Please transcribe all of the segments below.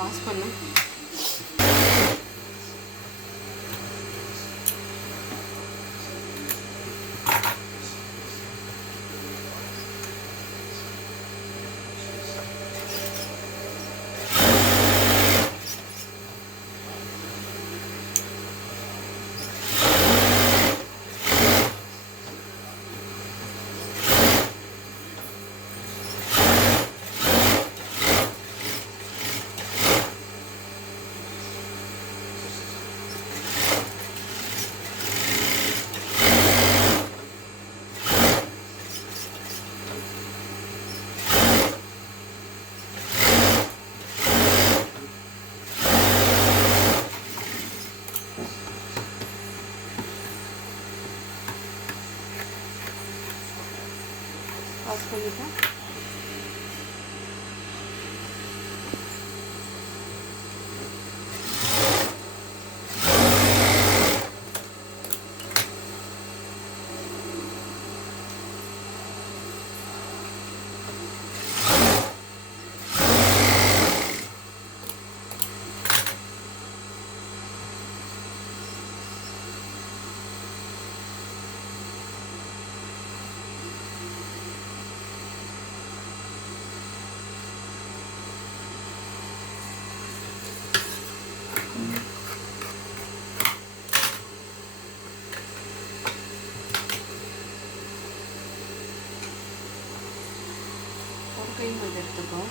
Pass பண்ணு. Pass பண்ணிட்டேன். ஒரு கை மட்டும் எடுத்துக்கோ.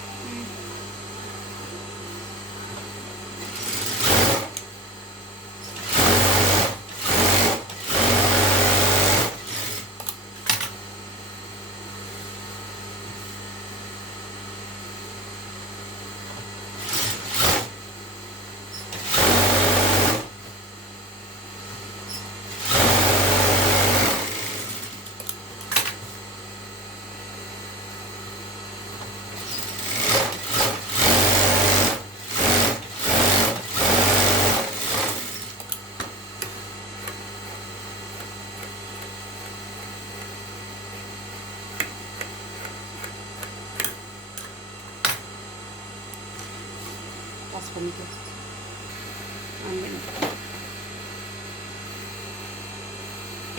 பாஸ் பண்ணிக்கோ.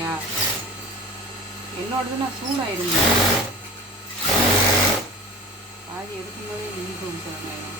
யா என்னோடது நான் சூடாயிருந்தேன். பாதி எடுக்கும்போதே இனிக்கும் சில நேரம்.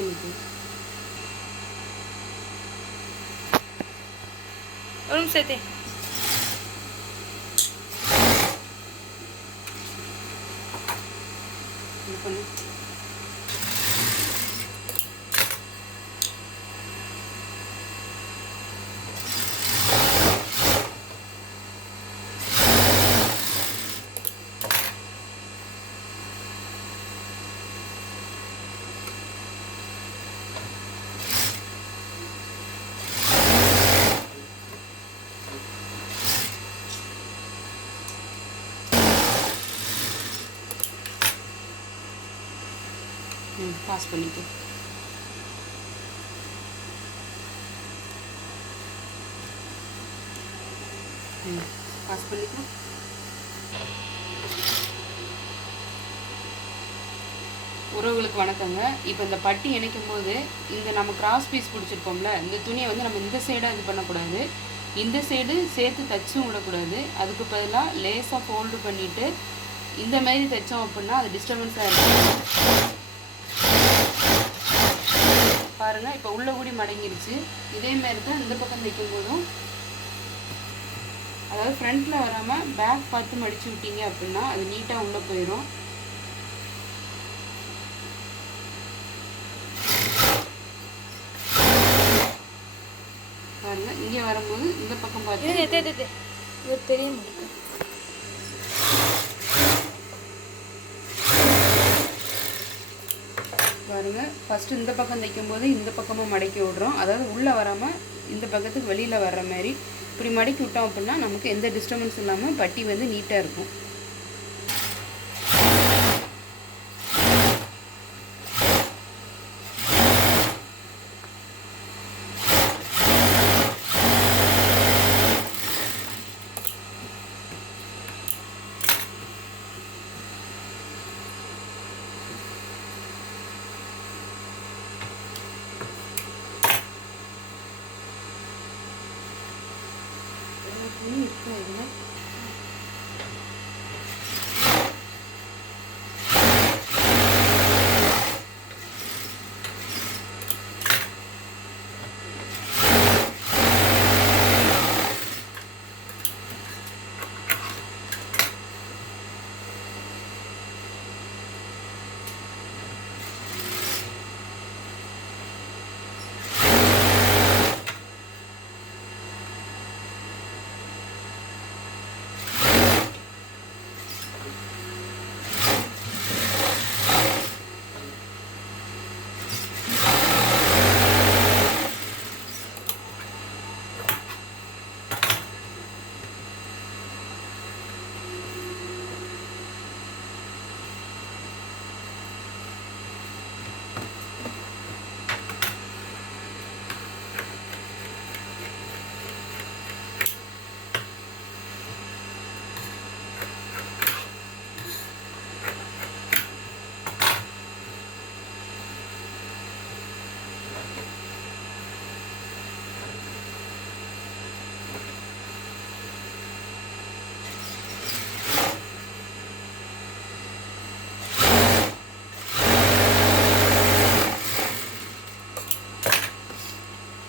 பண்ணிட்டு ஒரு நிமிஷத்தே இது பண்ணு. பாஸ் பண்ணிக்க. பாஸ் பண்ணிக்க. உறவுகளுக்கு வணக்கங்க. இப்போ இந்த பட்டி இணைக்கும் போது இந்த நம்ம கிராஸ் பீஸ் பிடிச்சிருப்போம்ல, இந்த துணியை வந்து நம்ம இந்த சைடாக இது பண்ணக்கூடாது, இந்த சைடு சேர்த்து தைச்சும் விடக்கூடாது. அதுக்கு பதிலாக லேஸாக ஃபோல்டு பண்ணிவிட்டு இந்த மாதிரி தைச்சோம் அப்படின்னா அது டிஸ்டர்பன்ஸாக இருக்கும். பாருங்கள், இப்போ உள்ள கூடி மடங்கிருச்சு. இதேமாரி தான் இந்த பக்கம் தைக்கும் போதும், அதாவது ஃப்ரண்ட்டில் வராமல் பேக் பார்த்து மடித்து விட்டீங்க அப்படின்னா அது நீட்டாக உள்ளே போயிடும். பாருங்கள், இங்கே வரும்போது இந்த பக்கம் பார்த்து தெரியும். பாருங்கள், ஃபஸ்ட்டு இந்த பக்கம் தைக்கும்போது இந்த பக்கமாக மடக்கி விட்றோம். அதாவது உள்ளே வராமல் இந்த பக்கத்துக்கு வெளியில் வர்ற மாதிரி இப்படி மடக்கி விட்டோம் அப்படின்னா நமக்கு எந்த டிஸ்டர்பன்ஸ் இல்லாமல் பட்டி வந்து நீட்டாக இருக்கும்.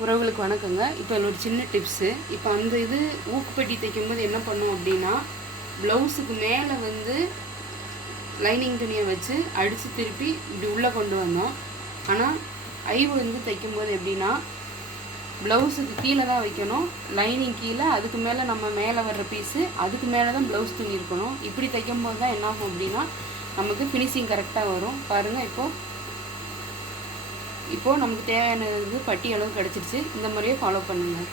உறவுகளுக்கு வணக்கங்க. இப்போ ஒரு சின்ன டிப்ஸு. இப்போ அந்த இது ஊக்குப்பட்டி தைக்கும்போது என்ன பண்ணோம் அப்படின்னா, ப்ளவுஸுக்கு மேலே வந்து லைனிங் துணியை வச்சு அடித்து திருப்பி இப்படி உள்ளே கொண்டு வந்தோம். ஆனால் ஐவு வந்து தைக்கும்போது எப்படின்னா, ப்ளவுஸுக்கு கீழே தான் வைக்கணும், லைனிங் கீழே, அதுக்கு மேலே நம்ம மேலே வர்ற பீஸு, அதுக்கு மேலே தான் ப்ளவுஸ் துணி இருக்கணும். இப்படி தைக்கும்போது தான் என்னாகும் அப்படின்னா நமக்கு ஃபினிஷிங் கரெக்டாக வரும். பாருங்கள், இப்போது நமக்கு தேவையானது பட்டி அளவு கிடச்சிருச்சு. இந்த முறையை ஃபாலோ பண்ணுங்கள்.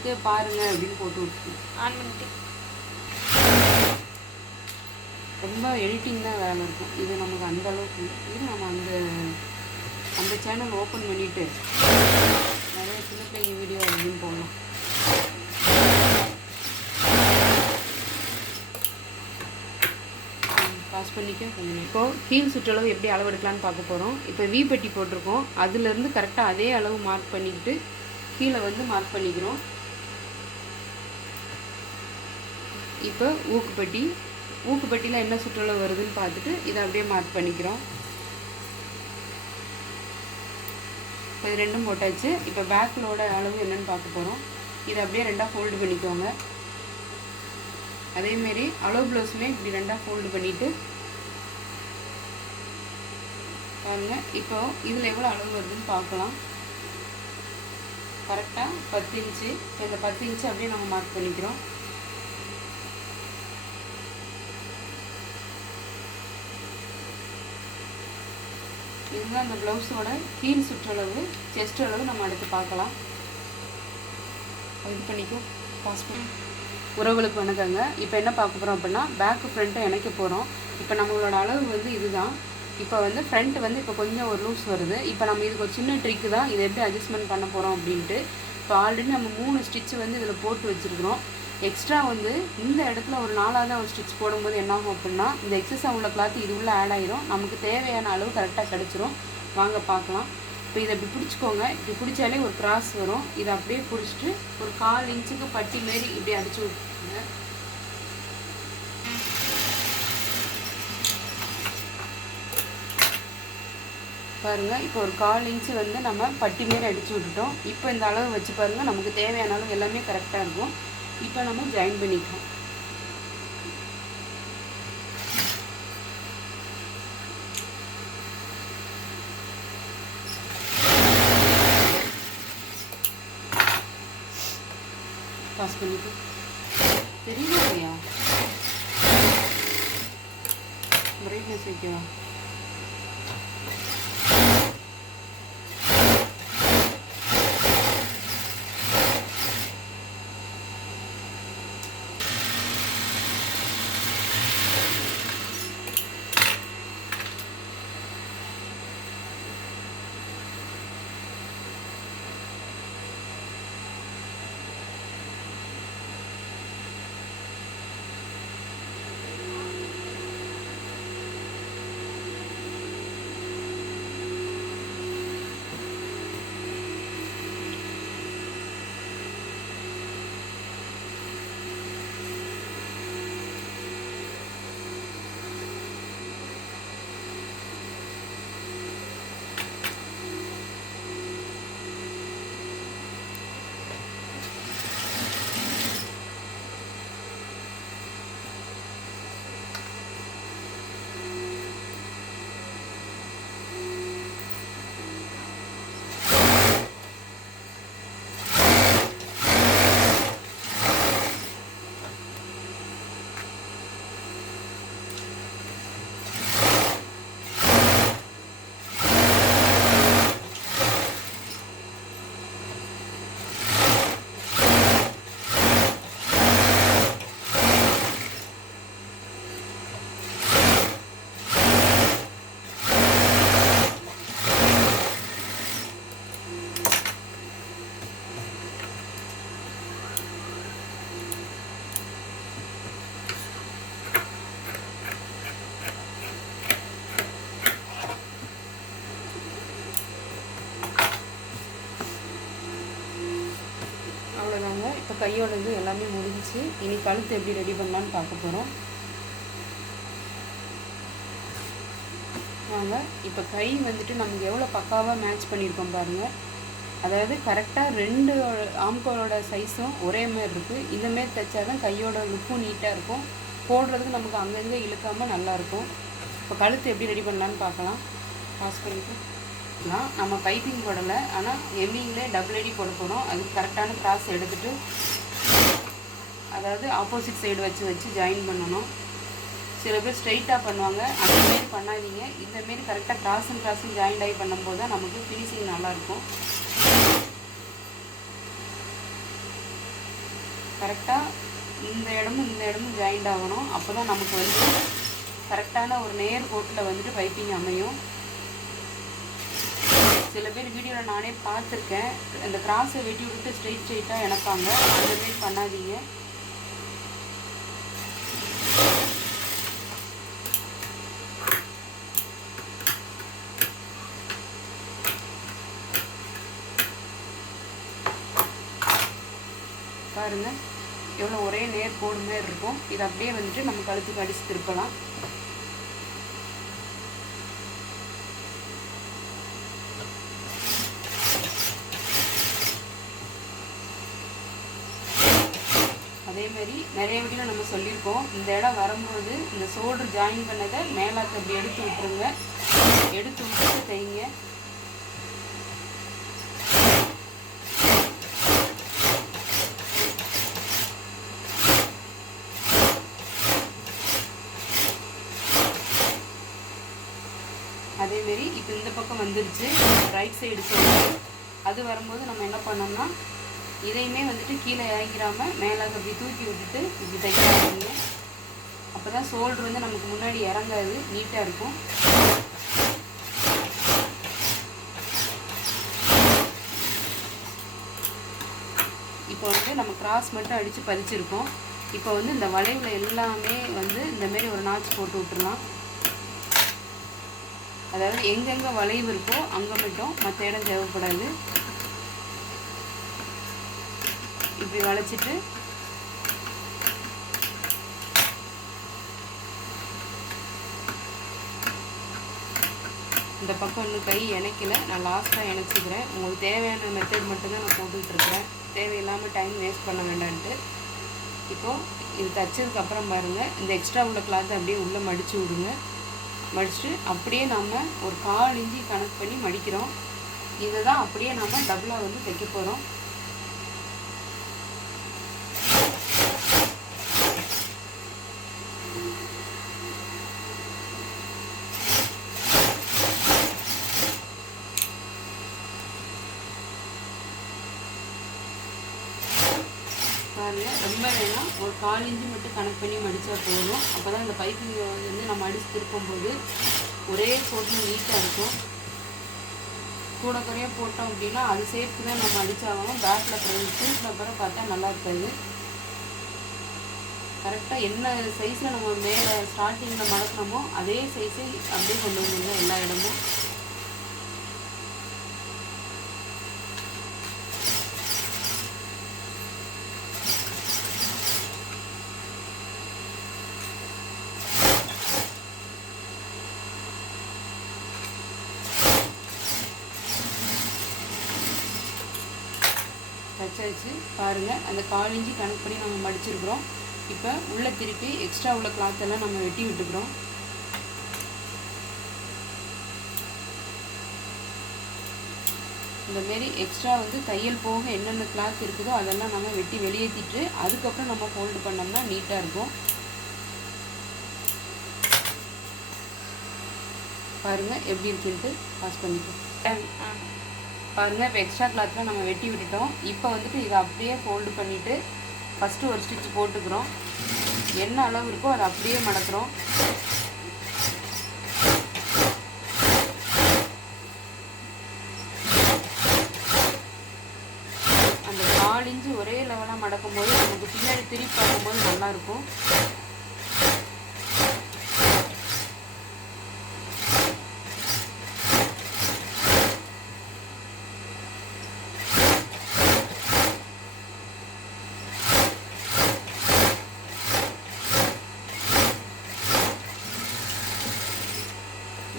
இருக்குது பாருங்கள் அப்படின்னு போட்டு விட்டு ஆன் பண்ணிட்டு ரொம்ப எடிட்டிங் தான் வேலை இருக்கும். இது நமக்கு அந்த அளவுக்கு இது நம்ம அந்த சேனல் ஓப்பன் பண்ணிவிட்டு நிறைய சின்ன பிள்ளைங்க வீடியோ அப்படின்னு போடலாம். பாஸ் பண்ணிக்க கொஞ்சம். இப்போது கீழ் சுற்றளவு எப்படி அளவு எடுக்கலான்னு பார்க்க போகிறோம். இப்போ வி பெட்டி போட்டிருக்கோம், அதுலேருந்து கரெக்டாக அதே அளவு மார்க் பண்ணிக்கிட்டு கீழே வந்து மார்க் பண்ணிக்கிறோம். இப்போ ஊக்குப்பட்டியில் என்ன சுற்றளவு வருதுன்னு பார்த்துட்டு இதை அப்படியே மார்க் பண்ணிக்கிறோம். இப்போ இது ரெண்டும் போட்டாச்சு. இப்போ பேக்கிலோட அளவு என்னென்னு பார்க்க போகிறோம். இதை அப்படியே ரெண்டாக ஃபோல்டு பண்ணிக்கோங்க. அதேமாரி அளவு ப்ளவுஸுமே இப்படி ரெண்டாக ஃபோல்டு பண்ணிவிட்டு பாருங்கள். இப்போது இதில் எவ்வளோ அளவு வருதுன்னு பார்க்கலாம். கரெக்டாக 10 இன்ச்சு. இப்போ இந்த 10 இன்ச்சு அப்படியே நம்ம மார்க் பண்ணிக்கிறோம். இதுதான் அந்த ப்ளவுஸோட கீழ் சுற்றளவு. செஸ்ட் அளவு நம்ம அடுத்து பார்க்கலாம். இது பண்ணிக்கும் பாஸ் பண்ணி. உறவுகளுக்கு வணக்கங்க. இப்போ என்ன பார்க்க போகிறோம் அப்படின்னா பேக்கு ஃப்ரண்ட்டை இணைக்க போகிறோம். இப்போ நம்மளோட அளவு வந்து இதுதான். இப்போ வந்து ஃப்ரண்ட் வந்து இப்போ கொஞ்சம் ஒரு லூஸ் வருது. இப்போ நம்ம இதுக்கு ஒரு சின்ன ட்ரிக்கு தான், இதை எப்படி அட்ஜஸ்ட்மெண்ட் பண்ண போகிறோம் அப்படின்ட்டு. இப்போ ஆல்ரெடி நம்ம 3 ஸ்டிச்சு வந்து இதில் போட்டு வச்சுருக்கிறோம். எக்ஸ்ட்ரா வந்து இந்த இடத்துல ஒரு 4வது ஒரு ஸ்டிச் போடும்போது என்னாகும் அப்படின்னா இந்த எக்ஸஸாக உள்ள கிளாத் இது உள்ளே ஆட் ஆகிரும். நமக்கு தேவையான அளவு கரெக்டாக கிடச்சிரும். வாங்க பார்க்கலாம். இப்போ இதை இப்படி பிடிச்சிக்கோங்க. இப்படி பிடிச்சாலே ஒரு கிராஸ் வரும். இதை அப்படியே பிடிச்சிட்டு ஒரு 1/4 இன்ச்சுக்கு பட்டி மாரி இப்படி அடிச்சு விட்டுருங்க. பாருங்கள். இப்போ ஒரு 1/4 இன்ச்சு வந்து நம்ம பட்டி மாரி அடித்து விட்டுட்டோம். இப்போ இந்த அளவு வச்சு பாருங்கள், நமக்கு தேவையான அளவு எல்லாமே கரெக்டாக இருக்கும். இப்போ நம்ம ஜாயின் பண்ணிக்கலாம். பாஸ் பண்ணிட்டு தெரியல இல்லையா, பிரைட்னஸ் வைக்கவா? அவ்வளோதாங்க. இப்போ கையோட இது எல்லாமே முடிஞ்சிச்சு. இனி கழுத்து எப்படி ரெடி பண்ணலான்னு பார்க்க போகிறோம். வாங்க. இப்போ கை வந்துட்டு நமக்கு எவ்வளோ பக்காவாக மேட்ச் பண்ணியிருக்கோம் பாருங்கள். அதாவது கரெக்டாக 2 ஆம்கோலோட சைஸும் ஒரே மாதிரி இருக்குது. இந்தமாரி தைச்சா தான் கையோட லுக்கும் நீட்டாக இருக்கும். போடுறதுக்கு நமக்கு அங்கங்கே இழுக்காமல் நல்லாயிருக்கும். இப்போ கழுத்து எப்படி ரெடி பண்ணலான்னு பார்க்கலாம். பாஸ் பண்ணிட்டு நம்ம பைப்பிங் போடலை, ஆனால் எம்மிங்லே டபுள் ஐடி போட போகிறோம். அதுக்கு கரெக்டான கிராஸ் எடுத்துகிட்டு அதாவது ஆப்போசிட் சைடு வச்சு ஜாயின் பண்ணணும். சில பேர் ஸ்ட்ரைட்டாக பண்ணுவாங்க, அந்தமாரி பண்ணாதீங்க. இந்தமாரி கரெக்டாக கிராஸும் ஜாயின் ஆகி பண்ணும்போது தான் நமக்கு ஃபினிஷிங் நல்லாயிருக்கும். கரெக்டாக இந்த இடமும் ஜாயிண்ட் ஆகணும். அப்போ தான் நமக்கு வந்து கரெக்டான ஒரு நேர் கோட்டில் வந்துட்டு பைப்பிங் அமையும். சில பேர் வீடியோவில் நானே பார்த்துருக்கேன், அந்த கிராஸை வெட்டி விட்டு ஸ்ட்ரெயிட்டாக இணைப்பாங்க. அந்த மாதிரி பண்ணாதீங்க. பாருங்கள் எவ்வளோ ஒரே நேர் கோடு மாதிரி இருக்கும். இது அப்படியே வந்துட்டு நம்ம கழுத்துக்கு அடித்து திருப்பலாம். அதேமாரி நிறைய வீடியோ நம்ம சொல்லியிருக்கோம். இந்த இடம் வரும்போது இந்த ஷோல்டர் ஜாயின் பண்ணதை மேலாக்கு அப்படி எடுத்து விட்டுருங்க. எடுத்து விட்டுட்டு தைங்க. அதேமாரி இப்போ இந்த பக்கம் வந்துருச்சு, ரைட் சைடு ஷோல்டர். அது வரும்போது நம்ம என்ன பண்ணோம்னா இதையுமே வந்துட்டு கீழே இறங்கிடாமல் மேலாக அப்படி தூக்கி விட்டுட்டு இப்படி தைக்கிறாங்க. அப்போ தான் ஷோல்டர் வந்து நமக்கு முன்னாடி இறங்காது, நீட்டாக இருக்கும். இப்போ வந்து நம்ம கிராஸ் மட்டும் அடித்து பதிச்சிருக்கோம். இப்போ வந்து இந்த வளைவில் எல்லாமே வந்து இந்தமாரி ஒரு நாச்சு போட்டு விட்டுருலாம். அதாவது எங்கெங்கே வளைவு இருக்கோ அங்கே மட்டும், மற்ற இடம் தேவைப்படாது. இப்படி வளைச்சிட்டு இந்த பக்கம் இன்னும் கை இணைக்கல, நான் லாஸ்ட்டாக இணைச்சிக்கிறேன். உங்களுக்கு தேவையான மெத்தட் மட்டும்தான் நான் போட்டுட்ருக்கிறேன், தேவையில்லாமல் டைம் வேஸ்ட் பண்ண வேண்டான்ட்டு. இப்போது இது தைச்சதுக்கப்புறம் பாருங்கள், இந்த எக்ஸ்ட்ரா உள்ள கிளாத்தை அப்படியே உள்ளே மடித்து விடுங்க. மடிச்சுட்டு அப்படியே நம்ம ஒரு 1/4 இன்ச்சு கணக்கு பண்ணி மடிக்கிறோம். இதை தான் அப்படியே நம்ம டபுளாக வந்து தைக்க போகிறோம். பாருங்கள், ரொம்ப வேணாம், ஒரு 1/4 இன்ச்சு மட்டும் கணக்கு பண்ணி மடித்தா போதும். அப்போ தான் இந்த பைப்பிங் வந்து நம்ம அடித்து திருப்பும்போது ஒரே போட்டில் நீட்டாக இருக்கும். கூட குறையாக போட்டோம் அப்படின்னா அது சேர்த்து தான் நம்ம அடித்தாகணும். பேக்கில் அப்புறம் ஃப்ரண்ட்டில் அப்புறம் பார்த்தா நல்லா இருக்காது. கரெக்டாக என்ன சைஸில் நம்ம மேலே ஸ்டார்டிங்கில் மடக்கணுமோ அதே சைஸை அப்படியே கொண்டு வந்துங்க எல்லா இடமும். வச்சாச்சு. பாருங்கள், அந்த 1/4 இன்ச்சு கணக்கு பண்ணி நம்ம மடிச்சிருக்கிறோம். இப்போ உள்ளே திருப்பி எக்ஸ்ட்ரா உள்ள கிளாத்தெல்லாம் நம்ம வெட்டி விட்டுக்கிறோம். இந்தமாரி எக்ஸ்ட்ரா வந்து தையல் போக என்னென்ன கிளாத் இருக்குதோ அதெல்லாம் நம்ம வெட்டி வெளியேற்றிட்டு அதுக்கப்புறம் நம்ம ஃபோல்டு பண்ணோம்னா நீட்டாக இருக்கும். பாருங்கள் எப்படி இருக்குன்ட்டு பாஸ் பண்ணிப்போம். பாருங்கள், இப்போ எக்ஸ்ட்ரா கிளாத்லாம் நம்ம வெட்டி விட்டுட்டோம். இப்போ வந்துட்டு இதை அப்படியே ஃபோல்டு பண்ணிவிட்டு ஃபஸ்ட்டு ஒரு ஸ்டிச் போட்டுக்கிறோம். என்ன அளவு இருக்கோ அதை அப்படியே மடக்கிறோம். அந்த 4 இன்ச்சு ஒரே லெவலாக மடக்கும்போது நமக்கு பின்னாடி திருப்பி பார்க்கும்போது நல்லாயிருக்கும்.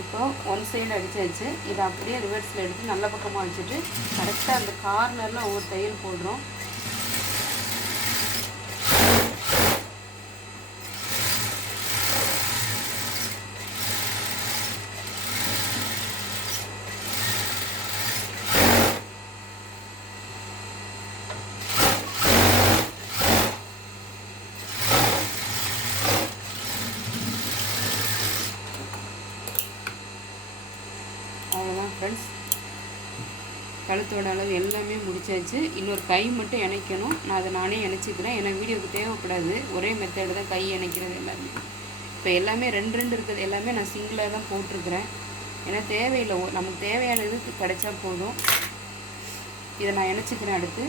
இப்போ ஒன் சைடு அடிச்சாச்சு. இதை அப்படியே ரிவர்ஸில் எடுத்து நல்ல பக்கமாக வச்சுட்டு கரெக்டாக அந்த கார்னரில் ஒவ்வொரு தையல் போடுறோம். அவ்வளோதான் ஃப்ரெண்ட்ஸ். கழுத்தோட அளவு எல்லாமே முடிச்சாச்சு. இன்னொரு கை மட்டும் இணைக்கணும். நான் அதை நானே இணைச்சிக்கிறேன். ஏன்னா வீடியோவுக்கு தேவைப்படாது, ஒரே மெத்தடு தான் கை இணைக்கிறது எல்லாமே. இப்போ எல்லாமே 2 இருக்கிறது எல்லாமே நான் சிங்கிளாக தான் போட்டிருக்கிறேன். ஏன்னா தேவையில்லை, நமக்கு தேவையான இதுக்கு கிடைச்சா போதும். இதை நான் இணைச்சிக்கிறேன். அடுத்து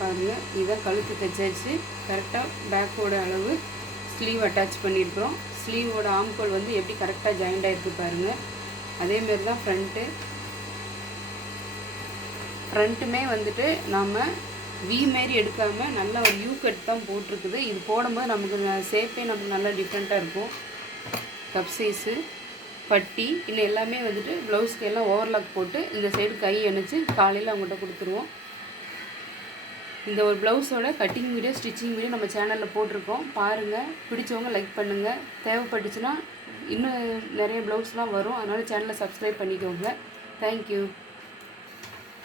பாருங்கள், இதான் கழுத்து தைச்சாச்சு. கரெக்டாக பேக்கோட அளவு ஸ்லீவ் அட்டாச் பண்ணியிருக்கிறோம். ஸ்லீவோட ஆம்கோல் வந்து எப்படி கரெக்டாக ஜாயிண்ட் ஆகிருக்கு பாருங்கள். அதேமாரி தான் ஃப்ரண்ட்டுமே வந்துட்டு நாம் வி மாரி எடுக்காமல் நல்லா ஒரு யூ கட் தான் போட்டிருக்குது. இது போடும்போது நமக்கு ஷேப்பே நமக்கு நல்லா டிஃப்ரெண்ட்டாக இருக்கும். கப் சைஸு, பட்டி, இன்னும் எல்லாமே வந்துட்டு ப்ளவுஸ்க்கு எல்லாம் ஓவர்லாக் போட்டு இந்த சைடு கை அணைச்சி காலையில் அவங்கள்ட்ட கொடுத்துருவோம். இந்த ஒரு ப்ளவுஸோட கட்டிங் வீடியோ, ஸ்டிச்சிங் வீடியோ நம்ம சேனலில் போட்டிருக்கோம். பாருங்கள், பிடிச்சவங்க லைக் பண்ணுங்கள். தேவைப்பட்டுச்சுன்னா இன்னும் நிறைய ப்ளவுஸ்லாம் வரும். அதனால் சேனலை சப்ஸ்கிரைப் பண்ணிக்கோங்க. தேங்க்யூ.